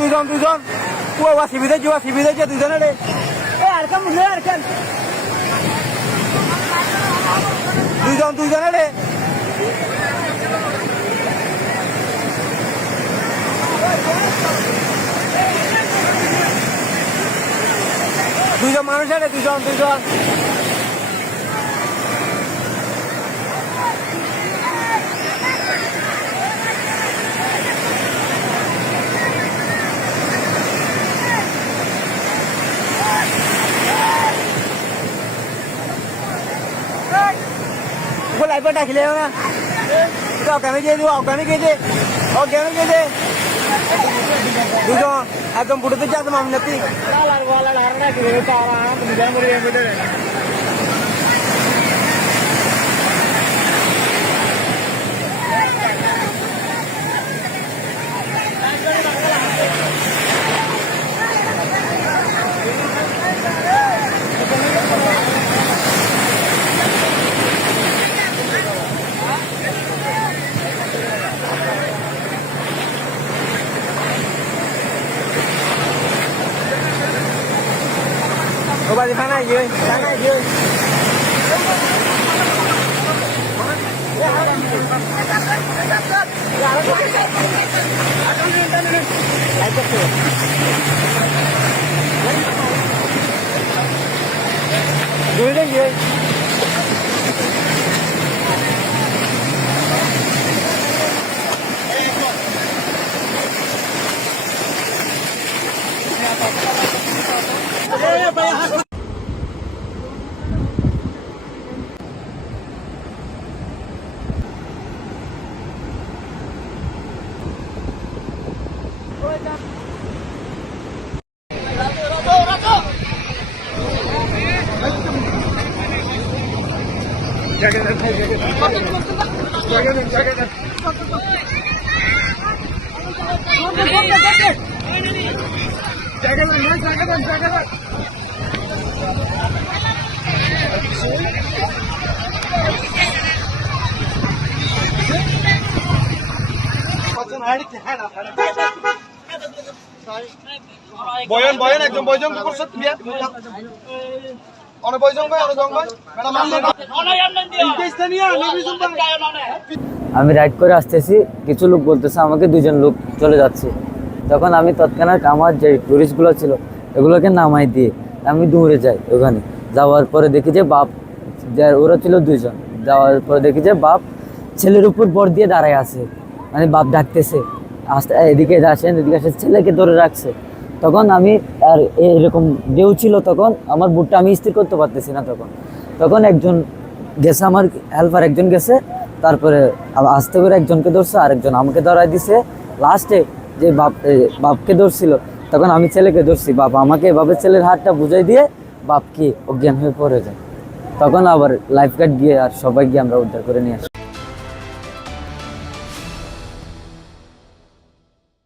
দুজন সিবিদে দুজনে রে দুজনে রে দুজন মানুষ রে দুজন লাইফে ডাকিলে না অজ্ঞানে গিয়ে দুজন একদম বুড়োতে যাতে মামলাতি Coba di sana aja, sana aja. Dulu aja. Boyan একদম বয়জন করছ তুমি অনে বয়জন ভাই অনে জং ভাই আমি রাইড করে আসতেছি, কিছু লোক বলতেছে আমাকে দুজন লোক চলে যাচ্ছে। তখন আমি তৎক্ষণাৎ আমার যে টুরিস্টগুলো ছিল এগুলোকে নামাই দিয়ে আমি দৌড়ে যাই। ওখানে যাওয়ার পরে দেখি যে বাপ, ওরা ছিল দুইজন, যাওয়ার পরে দেখি যে বাপ ছেলের উপর বর দিয়ে দাঁড়ায় আছে, মানে বাপ ডাকতেছে আস্তে এদিকে আসেন এদিকে আসেন, ছেলেকে ধরে রাখছে। তখন আমি আর এরকম ঢেউ ছিল, তখন আমার বুটটা আমি স্থির করতে পারতেছি না। তখন একজন গেছে, আমার হেল্পার একজন গেছে, তারপরে আস্তে করে একজনকে ধরছে, আরেকজন আমাকে ধরাই দিছে। লাস্টে যে বাপকে ধরছিল তখন আমি ছেলেকে ধরছি, বাপ আমাকে এভাবে ছেলের হাতটা বুঝাই দিয়ে বাপকে অজ্ঞান হয়ে পড়ে যায়। তখন আবার লাইফ গার্ড গিয়ে আর সবাই গিয়ে আমরা উদ্ধার করে নিয়ে আসি।